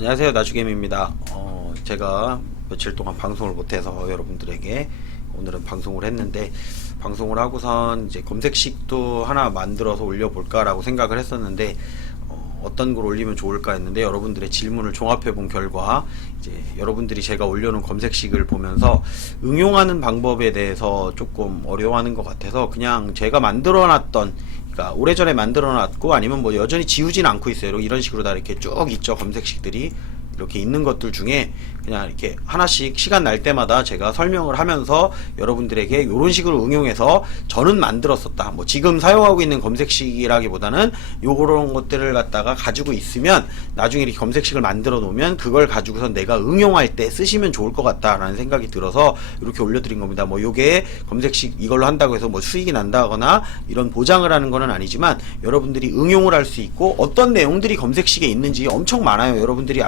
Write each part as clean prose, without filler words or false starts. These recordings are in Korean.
안녕하세요, 나주겜입니다. 제가 며칠 동안 방송을 못해서 여러분들에게 오늘은 방송을 했는데, 방송을 하고선 이제 검색식도 하나 만들어서 올려볼까라고 생각을 했었는데, 어떤 걸 올리면 좋을까 했는데, 여러분들의 질문을 종합해 본 결과 이제 여러분들이 제가 올려놓은 검색식을 보면서 응용하는 방법에 대해서 조금 어려워하는 것 같아서, 그냥 제가 만들어놨던, 그러니까 오래전에 만들어놨고 아니면 뭐 여전히 지우진 않고 있어요. 이런 식으로 다 이렇게 쭉 있죠. 검색식들이 이렇게 있는 것들 중에 그냥 이렇게 하나씩 시간 날 때마다 제가 설명을 하면서 여러분들에게 이런 식으로 응용해서 저는 만들었었다, 뭐 지금 사용하고 있는 검색식이라기보다는 요런 것들을 갖다가 가지고 있으면 나중에 이렇게 검색식을 만들어 놓으면 그걸 가지고서 내가 응용할 때 쓰시면 좋을 것 같다라는 생각이 들어서 이렇게 올려드린 겁니다. 뭐 요게 검색식 이걸로 한다고 해서 뭐 수익이 난다거나 이런 보장을 하는 거는 아니지만, 여러분들이 응용을 할 수 있고 어떤 내용들이 검색식에 있는지 엄청 많아요. 여러분들이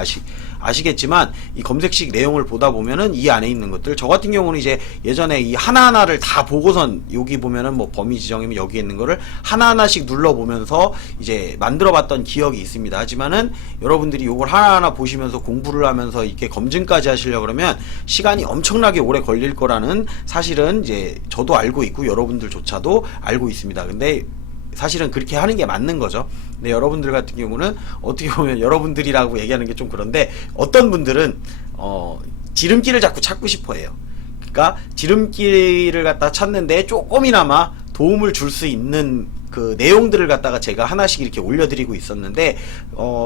아시겠지만 이 검색식 내용을 보다 보면은 이 안에 있는 것들, 저 같은 경우는 이제 예전에 이 하나하나를 다 보고선 여기 보면은 뭐 범위 지정이면 여기 있는 거를 하나하나씩 눌러보면서 이제 만들어봤던 기억이 있습니다. 하지만은 여러분들이 요걸 하나하나 보시면서 공부를 하면서 이렇게 검증까지 하시려고 그러면 시간이 엄청나게 오래 걸릴 거라는 사실은 이제 저도 알고 있고 여러분들조차도 알고 있습니다. 근데 사실은 그렇게 하는 게 맞는 거죠. 근데 여러분들 같은 경우는 어떻게 보면 여러분들이라고 얘기하는 게 좀 그런데, 어떤 분들은 지름길을 자꾸 찾고 싶어 해요. 그러니까 지름길을 갖다 찾는데 조금이나마 도움을 줄 수 있는 그 내용들을 갖다가 제가 하나씩 이렇게 올려드리고 있었는데,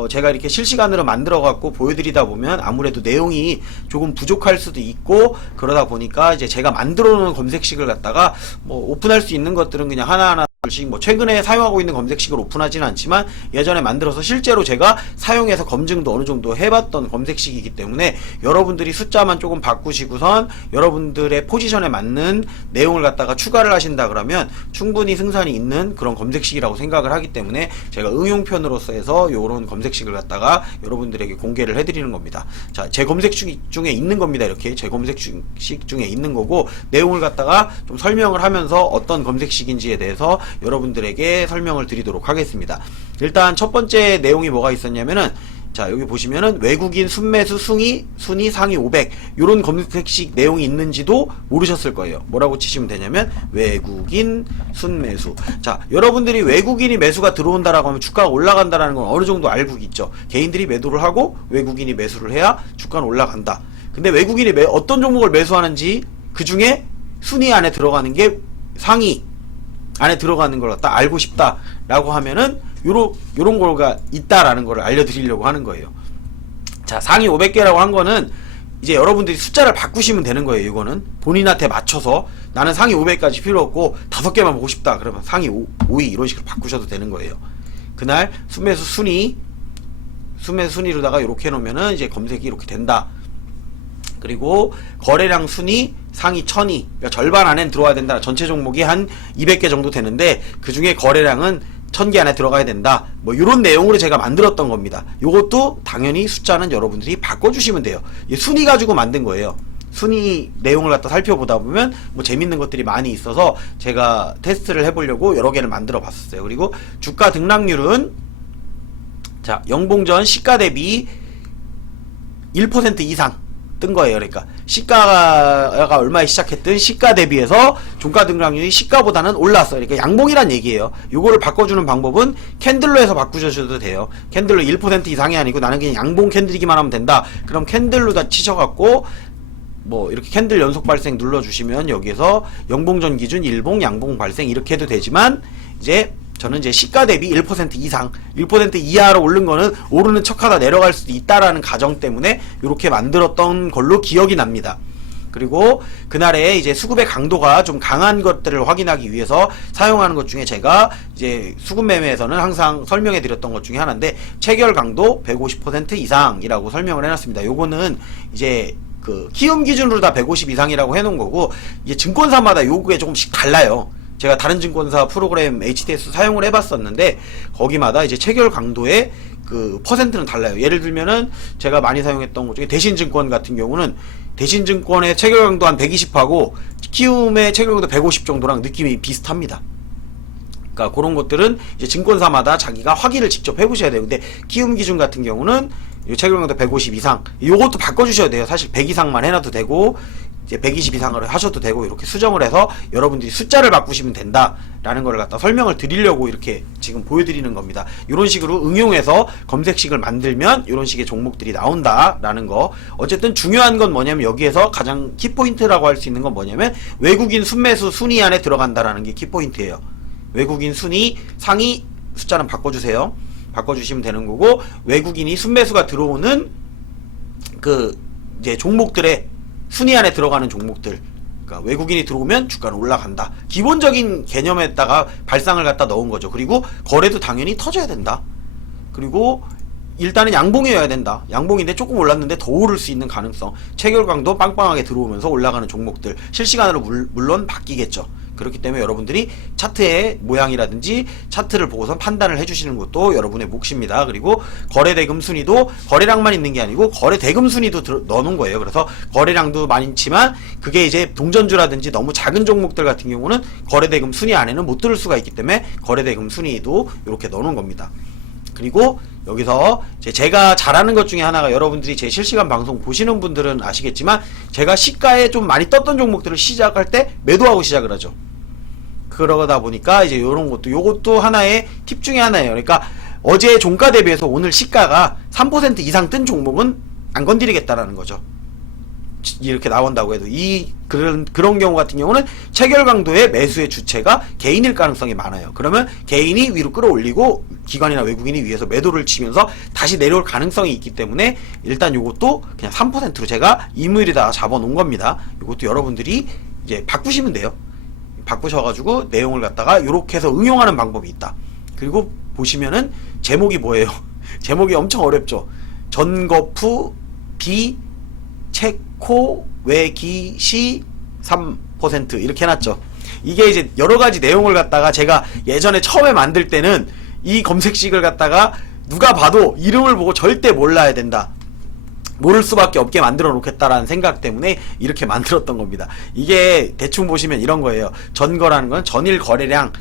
제가 이렇게 실시간으로 만들어 갖고 보여드리다 보면 아무래도 내용이 조금 부족할 수도 있고, 그러다 보니까 이제 제가 만들어 놓은 검색식을 갖다가 뭐 오픈할 수 있는 것들은 그냥 하나하나 뭐 최근에 사용하고 있는 검색식을 오픈하지는 않지만 예전에 만들어서 실제로 제가 사용해서 검증도 어느 정도 해봤던 검색식이기 때문에, 여러분들이 숫자만 조금 바꾸시고선 여러분들의 포지션에 맞는 내용을 갖다가 추가를 하신다 그러면 충분히 승산이 있는 그런 검색식이라고 생각을 하기 때문에, 제가 응용편으로서 해서 요런 검색식을 갖다가 여러분들에게 공개를 해드리는 겁니다. 자, 제 검색식 중에 있는 겁니다. 이렇게 제 검색식 중에 있는 거고, 내용을 갖다가 좀 설명을 하면서 어떤 검색식인지에 대해서 여러분들에게 설명을 드리도록 하겠습니다. 일단 첫 번째 내용이 뭐가 있었냐면은, 자, 여기 보시면은 외국인 순매수 순위 상위 500 요런 검색식 내용이 있는지도 모르셨을 거예요. 뭐라고 치시면 되냐면 외국인 순매수. 자, 여러분들이 외국인이 매수가 들어온다라고 하면 주가가 올라간다라는 건 어느 정도 알고 있죠. 개인들이 매도를 하고 외국인이 매수를 해야 주가는 올라간다. 근데 외국인이 어떤 종목을 매수하는지, 그 중에 순위 안에 들어가는 게 상위 안에 들어가는 걸 갖다 알고 싶다라고 하면은 요런 거가 있다라는 걸 알려드리려고 하는 거예요. 자, 상위 500개라고 한 거는 이제 여러분들이 숫자를 바꾸시면 되는 거예요. 이거는 본인한테 맞춰서 나는 상위 500까지 필요 없고 5개만 보고 싶다 그러면 상위 5위 이런 식으로 바꾸셔도 되는 거예요. 그날 순매수 순위로다가 이렇게 해놓으면은 이제 검색이 이렇게 된다. 그리고 거래량 순위 상위 1000위, 그러니까 절반 안엔 들어와야 된다. 전체 종목이 한 200개 정도 되는데 그 중에 거래량은 1000개 안에 들어가야 된다. 뭐 이런 내용으로 제가 만들었던 겁니다. 요것도 당연히 숫자는 여러분들이 바꿔주시면 돼요. 순위 가지고 만든 거예요. 순위 내용을 갖다 살펴보다 보면 뭐 재밌는 것들이 많이 있어서 제가 테스트를 해보려고 여러 개를 만들어 봤었어요. 그리고 주가 등락률은, 자, 영봉전 시가 대비 1% 이상 뜬 거예요. 그러니까 시가가 얼마에 시작했든 시가 대비해서 종가 등락률이 시가보다는 올랐어요. 그러니까 양봉이란 얘기예요. 요거를 바꿔주는 방법은 캔들로 해서 바꾸셔도 돼요. 캔들로 1% 이상이 아니고 나는 그냥 양봉 캔들이기만 하면 된다. 그럼 캔들로 다 치셔갖고 뭐 이렇게 캔들 연속 발생 눌러주시면 여기에서 영봉전 기준 일봉 양봉 발생 이렇게 해도 되지만, 이제 저는 이제 시가 대비 1% 이상, 1% 이하로 오른 거는 오르는 척하다 내려갈 수도 있다라는 가정 때문에 이렇게 만들었던 걸로 기억이 납니다. 그리고 그날에 이제 수급의 강도가 좀 강한 것들을 확인하기 위해서 사용하는 것 중에 제가 이제 수급 매매에서는 항상 설명해 드렸던 것 중에 하나인데, 체결 강도 150% 이상이라고 설명을 해놨습니다. 요거는 이제 그 키움 기준으로 다 150 이상이라고 해놓은 거고, 이게 증권사마다 요구에 조금씩 달라요. 제가 다른 증권사 프로그램 HTS 사용을 해봤었는데 거기마다 이제 체결 강도의 그 퍼센트는 달라요. 예를 들면은 제가 많이 사용했던 것 중에 대신증권 같은 경우는 대신증권의 체결 강도 한 120하고 키움의 체결 강도 150 정도랑 느낌이 비슷합니다. 그러니까 그런 것들은 이제 증권사마다 자기가 확인을 직접 해보셔야 돼요. 근데 키움 기준 같은 경우는 체결강도 150 이상, 요것도 바꿔주셔야 돼요. 사실 100 이상만 해놔도 되고 이제 120 이상으로 하셔도 되고, 이렇게 수정을 해서 여러분들이 숫자를 바꾸시면 된다라는 걸 갖다 설명을 드리려고 이렇게 지금 보여드리는 겁니다. 이런 식으로 응용해서 검색식을 만들면 이런 식의 종목들이 나온다라는 거. 어쨌든 중요한 건 뭐냐면, 여기에서 가장 키포인트라고 할 수 있는 건 뭐냐면, 외국인 순매수 순위 안에 들어간다라는 게 키포인트예요. 외국인 순위 상위 숫자는 바꿔주세요. 바꿔주시면 되는 거고, 외국인이 순매수가 들어오는 그 이제 종목들의 순위 안에 들어가는 종목들, 그러니까 외국인이 들어오면 주가는 올라간다. 기본적인 개념에다가 발상을 갖다 넣은 거죠. 그리고 거래도 당연히 터져야 된다. 그리고 일단은 양봉이어야 된다. 양봉인데 조금 올랐는데 더 오를 수 있는 가능성. 체결강도 빵빵하게 들어오면서 올라가는 종목들, 실시간으로 물론 바뀌겠죠. 그렇기 때문에 여러분들이 차트의 모양이라든지 차트를 보고선 판단을 해주시는 것도 여러분의 몫입니다. 그리고 거래대금 순위도 거래량만 있는 게 아니고 거래대금 순위도 넣어놓은 거예요. 그래서 거래량도 많지만 그게 이제 동전주라든지 너무 작은 종목들 같은 경우는 거래대금 순위 안에는 못 들을 수가 있기 때문에 거래대금 순위도 이렇게 넣어놓은 겁니다. 그리고 여기서 제가 잘하는 것 중에 하나가, 여러분들이 제 실시간 방송 보시는 분들은 아시겠지만, 제가 시가에 좀 많이 떴던 종목들을 시작할 때 매도하고 시작을 하죠. 그러다 보니까 이제 요것도 하나의 팁 중에 하나예요. 그러니까 어제 종가 대비해서 오늘 시가가 3% 이상 뜬 종목은 안 건드리겠다라는 거죠. 이렇게 나온다고 해도 그런 경우 같은 경우는 체결강도의 매수의 주체가 개인일 가능성이 많아요. 그러면 개인이 위로 끌어올리고 기관이나 외국인이 위에서 매도를 치면서 다시 내려올 가능성이 있기 때문에, 일단 요것도 그냥 3%로 제가 임의리다가 잡아놓은 겁니다. 요것도 여러분들이 이제 바꾸시면 돼요. 바꾸셔가지고 내용을 갖다가 요렇게 해서 응용하는 방법이 있다. 그리고 보시면은 제목이 뭐예요? 제목이 엄청 어렵죠. 전거푸 비 체코 외기시 3% 이렇게 해놨죠. 이게 이제 여러가지 내용을 갖다가 제가 예전에 처음에 만들 때는 이 검색식을 갖다가 누가 봐도 이름을 보고 절대 몰라야 된다, 모를 수밖에 없게 만들어 놓겠다라는 생각 때문에 이렇게 만들었던 겁니다. 이게 대충 보시면 이런 거예요. 전거라는 건 전일 거래량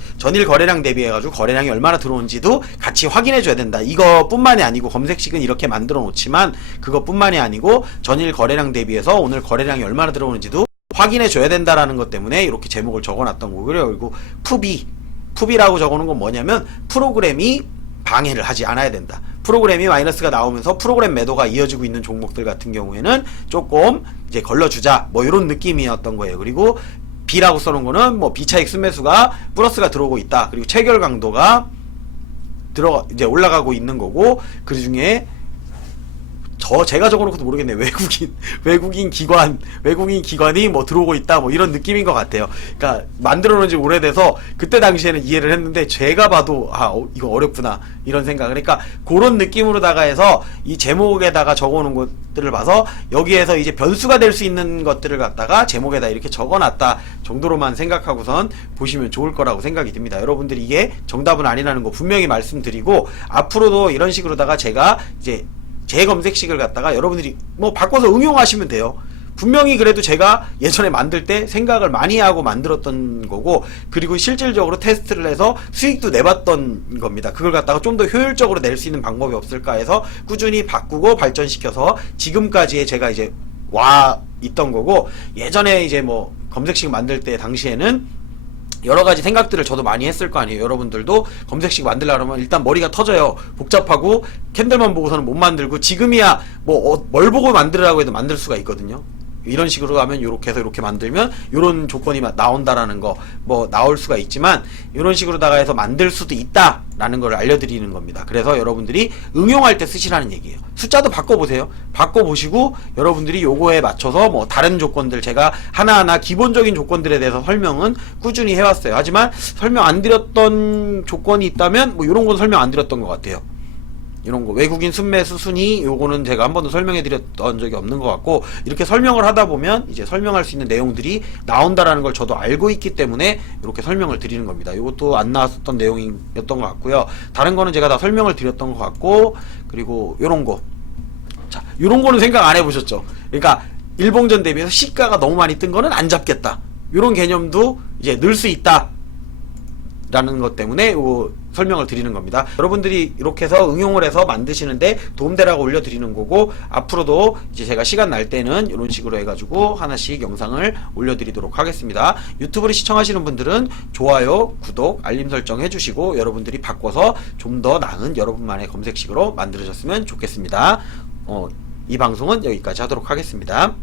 대비해가지고 거래량이 얼마나 들어온지도 같이 확인해 줘야 된다. 이거뿐만이 아니고, 검색식은 이렇게 만들어 놓지만 그것뿐만이 아니고 전일 거래량 대비해서 오늘 거래량이 얼마나 들어오는지도 확인해 줘야 된다라는 것 때문에 이렇게 제목을 적어 놨던 거고요. 그리고 푸비라고 적어놓은 건 뭐냐면, 프로그램이 방해를 하지 않아야 된다. 프로그램이 마이너스가 나오면서 프로그램 매도가 이어지고 있는 종목들 같은 경우에는 조금 이제 걸러주자, 뭐 이런 느낌이었던 거예요. 그리고 B라고 써놓은 거는 뭐 B차익 순매수가 플러스가 들어오고 있다. 그리고 체결 강도가 이제 올라가고 있는 거고, 그 중에 제가 적어놓고도 모르겠네. 외국인 기관이 뭐 들어오고 있다, 뭐 이런 느낌인 것 같아요. 그러니까 만들어놓은 지 오래돼서 그때 당시에는 이해를 했는데, 제가 봐도 이거 어렵구나 이런 생각. 그러니까 그런 느낌으로다가 해서 이 제목에다가 적어놓은 것들을 봐서 여기에서 이제 변수가 될 수 있는 것들을 갖다가 제목에다 이렇게 적어놨다 정도로만 생각하고선 보시면 좋을 거라고 생각이 듭니다. 여러분들이 이게 정답은 아니라는 거 분명히 말씀드리고, 앞으로도 이런 식으로다가 제가 이제 제 검색식을 갖다가 여러분들이 뭐 바꿔서 응용하시면 돼요. 분명히 그래도 제가 예전에 만들 때 생각을 많이 하고 만들었던 거고, 그리고 실질적으로 테스트를 해서 수익도 내봤던 겁니다. 그걸 갖다가 좀 더 효율적으로 낼 수 있는 방법이 없을까 해서 꾸준히 바꾸고 발전시켜서 지금까지의 제가 이제 와 있던 거고, 예전에 이제 뭐 검색식 만들 때 당시에는 여러가지 생각들을 저도 많이 했을 거 아니에요. 여러분들도 검색식 만들려고 하면 일단 머리가 터져요. 복잡하고 캔들만 보고서는 못 만들고, 지금이야 뭐 뭘 보고 만들으라고 해도 만들 수가 있거든요. 이런 식으로 하면 이렇게 해서 이렇게 만들면 이런 조건이 나온다라는 거 뭐 나올 수가 있지만, 이런 식으로다가 해서 만들 수도 있다라는 걸 알려드리는 겁니다. 그래서 여러분들이 응용할 때 쓰시라는 얘기예요. 숫자도 바꿔보세요. 바꿔보시고 여러분들이 요거에 맞춰서 뭐 다른 조건들, 제가 하나하나 기본적인 조건들에 대해서 설명은 꾸준히 해왔어요. 하지만 설명 안 드렸던 조건이 있다면 뭐 이런 건 설명 안 드렸던 것 같아요. 이런 거 외국인 순매수 순위, 요거는 제가 한 번도 설명해 드렸던 적이 없는 것 같고, 이렇게 설명을 하다 보면 이제 설명할 수 있는 내용들이 나온다라는 걸 저도 알고 있기 때문에 이렇게 설명을 드리는 겁니다. 이것도 안 나왔었던 내용이었던 것 같고요. 다른 거는 제가 다 설명을 드렸던 것 같고, 그리고 요런 거, 자, 요런 거는 생각 안 해보셨죠? 그러니까 일봉전 대비해서 시가가 너무 많이 뜬 거는 안 잡겠다, 요런 개념도 이제 넣을 수 있다 라는 것 때문에 요 설명을 드리는 겁니다. 여러분들이 이렇게 해서 응용을 해서 만드시는데 도움되라고 올려드리는 거고, 앞으로도 이제 제가 시간 날 때는 이런 식으로 해가지고 하나씩 영상을 올려드리도록 하겠습니다. 유튜브를 시청하시는 분들은 좋아요, 구독, 알림 설정 해주시고 여러분들이 바꿔서 좀 더 나은 여러분만의 검색식으로 만들어졌으면 좋겠습니다. 이 방송은 여기까지 하도록 하겠습니다.